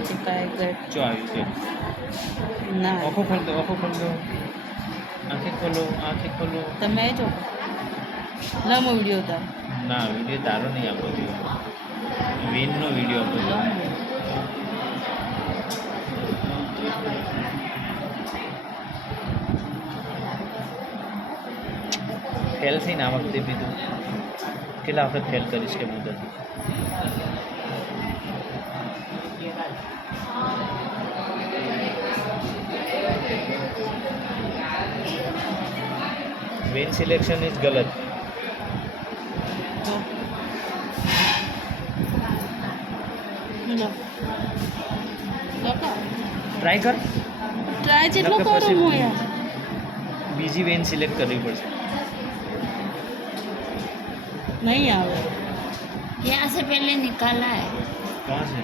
45 જો આવ્યું છે ના આંખો ખોલ દો આંખે ખોલો તમે જો લમો વિડીયો હતા ના વિડીયો તારો નહીં આપણો વેનનો વિડીયો હતો ફેલ થઈને આ વખતે બીજું કેટલા વખત ફેલ કરીશ કે મુદત વેન સિલેક્શન ઇઝ ગલત તો લો ટ્રાય કર ટ્રાય જેટલો નકર કરો પછી હું યાર બીજી વેન સિલેક્ટ કરવી પડશે નહીં આવે यहाँ से पहले निकाला है कहाँ से